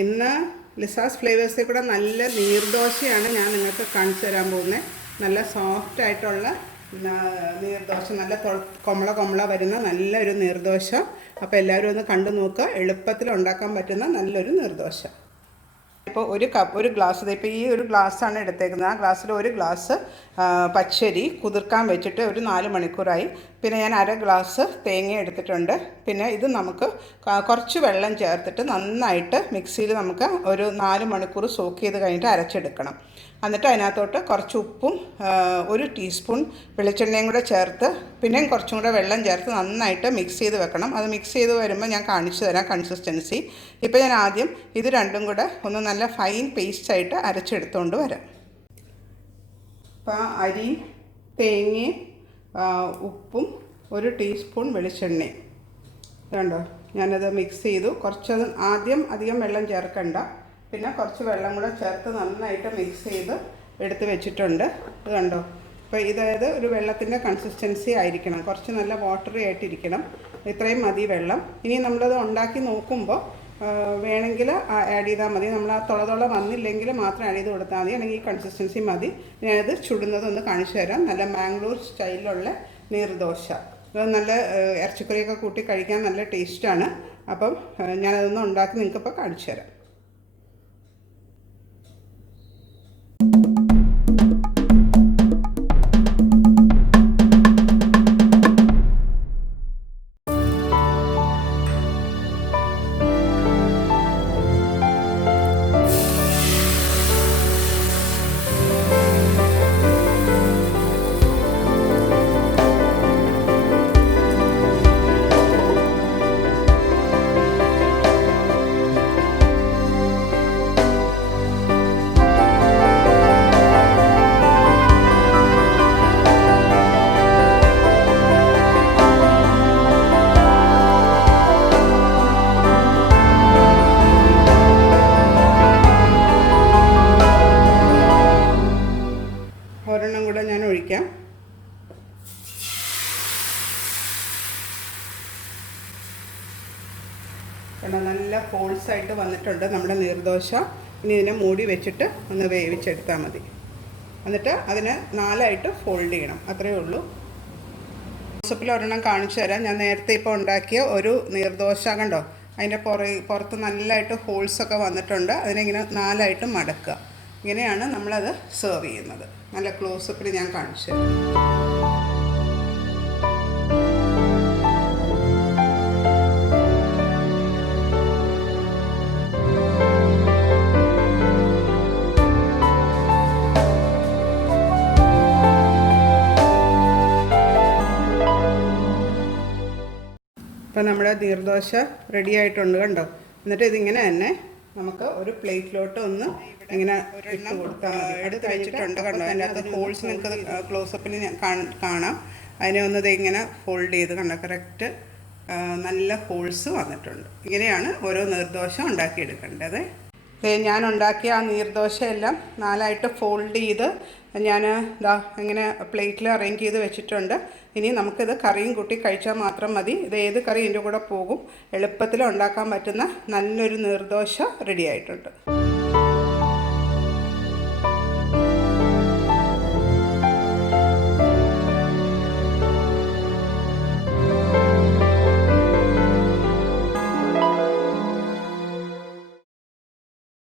ഇന്ന് ലിസാസ് ഫ്ലേവേഴ്സിൽ കൂടെ നല്ല നീർദോശയാണ് ഞാൻ നിങ്ങൾക്ക് കാണിച്ചു തരാൻ പോകുന്നത്. നല്ല സോഫ്റ്റ് ആയിട്ടുള്ള നീർദോശ, നല്ല കൊമള വരുന്ന നല്ലൊരു നീർദോശ. അപ്പോൾ എല്ലാവരും ഒന്ന് കണ്ടു നോക്കുക. എളുപ്പത്തിൽ ഉണ്ടാക്കാൻ പറ്റുന്ന നല്ലൊരു നീർദോശ. ഇപ്പോൾ ഒരു ഗ്ലാസ്, ഇപ്പോൾ ഈ ഒരു ഗ്ലാസ്സാണ് എടുത്തേക്കുന്നത്. ആ ഗ്ലാസ്സിൽ ഒരു ഗ്ലാസ് പച്ചരി കുതിർക്കാൻ വെച്ചിട്ട് ഒരു 4 മണിക്കൂറായി. പിന്നെ ഞാൻ അര ഗ്ലാസ് തേങ്ങ എടുത്തിട്ടുണ്ട്. പിന്നെ ഇത് നമുക്ക് കുറച്ച് വെള്ളം ചേർത്തിട്ട് നന്നായിട്ട് മിക്സിയിൽ നമുക്ക് ഒരു 4 മണിക്കൂർ സോക്ക് ചെയ്ത് കഴിഞ്ഞിട്ട് അരച്ചെടുക്കണം. എന്നിട്ട് അതിനകത്തോട്ട് കുറച്ച് ഉപ്പും 1 ടീസ്പൂൺ വെളിച്ചെണ്ണയും കൂടെ ചേർത്ത് പിന്നെയും കുറച്ചും കൂടെ വെള്ളം ചേർത്ത് നന്നായിട്ട് മിക്സ് ചെയ്ത് വെക്കണം. അത് മിക്സ് ചെയ്ത് വരുമ്പോൾ ഞാൻ കാണിച്ചു തരാം കൺസിസ്റ്റൻസി. ഇപ്പോൾ ഞാൻ ആദ്യം ഇത് രണ്ടും കൂടെ ഒന്ന് നല്ല ഫൈൻ പേസ്റ്റായിട്ട് അരച്ചെടുത്തുകൊണ്ട് വരാം. അപ്പോൾ അരിയും തേങ്ങയും ഉപ്പും 1 ടീസ്പൂൺ വെളിച്ചെണ്ണയും കണ്ടോ, ഞാനത് മിക്സ് ചെയ്തു. ആദ്യം അധികം വെള്ളം ചേർക്കണ്ട, പിന്നെ കുറച്ച് വെള്ളം കൂടെ ചേർത്ത് നന്നായിട്ട് മിക്സ് ചെയ്ത് എടുത്ത് വെച്ചിട്ടുണ്ട്. ഇത് കണ്ടോ. അപ്പോൾ ഇതായത് ഒരു വെള്ളത്തിൻ്റെ കൺസിസ്റ്റൻസി ആയിരിക്കണം, കുറച്ച് നല്ല വാട്ടറി ആയിട്ടിരിക്കണം. ഇത്രയും മതി വെള്ളം. ഇനി നമ്മളത് ഉണ്ടാക്കി നോക്കുമ്പോൾ വേണമെങ്കിൽ ആഡ് ചെയ്താൽ മതി. നമ്മൾ ആ തുള വന്നില്ലെങ്കിൽ മാത്രം ആഡ് ചെയ്ത് കൊടുത്താൽ മതി, അല്ലെങ്കിൽ ഈ കൺസിസ്റ്റൻസി മതി. ഞാനത് ചുടുന്നതൊന്ന് കാണിച്ചു തരാം. നല്ല മാംഗ്ലൂർ സ്റ്റൈലിലുള്ള നീർദോശ. അത് നല്ല ഇറച്ചിക്കറിയൊക്കെ കൂട്ടി കഴിക്കാൻ നല്ല ടേസ്റ്റാണ്. അപ്പം ഞാനതൊന്ന് ഉണ്ടാക്കി നിങ്ങൾക്കിപ്പോൾ കാണിച്ചു തരാം. ഒരെണ്ണം കൂടെ ഞാൻ ഒഴിക്കാം. കാരണം നല്ല ഫോൾസായിട്ട് വന്നിട്ടുണ്ട് നമ്മുടെ നീർദോശ. ഇനി ഇതിനെ മൂടി വെച്ചിട്ട് ഒന്ന് വേവിച്ചെടുത്താൽ മതി. എന്നിട്ട് അതിനെ 4ആയിട്ട് ഫോൾഡ് ചെയ്യണം, അത്രയേ ഉള്ളൂ. റെസിപ്പിയിൽ ഒരെണ്ണം കാണിച്ചു തരാം. ഞാൻ നേരത്തെ ഇപ്പോൾ ഉണ്ടാക്കിയ ഒരു നീർദോശ കണ്ടോ, അതിൻ്റെ പുറത്ത് നല്ലതായിട്ട് ഹോൾസൊക്കെ വന്നിട്ടുണ്ട്. അതിനെങ്ങനെ 4ആയിട്ട് മടക്കുക. ഇങ്ങനെയാണ് നമ്മളത് സെർവ് ചെയ്യുന്നത്. നല്ല ക്ലോസപ്പിൽ ഞാൻ കാണിച്ചു തരാം. അപ്പോൾ നമ്മുടെ നീർദോശ റെഡി ആയിട്ടുണ്ട് കണ്ടോ. എന്നിട്ട് ഇതിങ്ങനെ തന്നെ നമുക്ക് ഒരു പ്ലേറ്റിലോട്ട് ഒന്ന് ഇങ്ങനെ ഇട്ട് കൊടുത്താൽ മതി. എടുത്ത് വെച്ചിട്ടുണ്ട് കണ്ടോ. അതിൻ്റെ അകത്ത് ഹോൾസ് നിങ്ങൾക്ക് ക്ലോസപ്പിൽ കാണാം. അതിനെ ഒന്ന് ഇതിങ്ങനെ ഫോൾഡ് ചെയ്ത് കണ്ടോ, കറക്റ്റ് നല്ല ഹോൾസ് വന്നിട്ടുണ്ട്. ഇങ്ങനെയാണ് ഓരോ നീർദോശ ഉണ്ടാക്കിയെടുക്കേണ്ടത്. ഞാൻ ഉണ്ടാക്കിയ ആ നീർദോശയെല്ലാം 4ആയിട്ട് ഫോൾഡ് ചെയ്ത് ഞാൻ ഇങ്ങനെ പ്ലേറ്റിൽ അറേഞ്ച് ചെയ്ത് വെച്ചിട്ടുണ്ട്. ഇനി നമുക്കിത് കറിയും കൂട്ടി കഴിച്ചാൽ മാത്രം മതി. ഇത് ഏത് കറി ഇതിൻ്റെ കൂടെ പോകും. എളുപ്പത്തിൽ ഉണ്ടാക്കാൻ പറ്റുന്ന നല്ലൊരു നീർദോശ റെഡി ആയിട്ടുണ്ട്.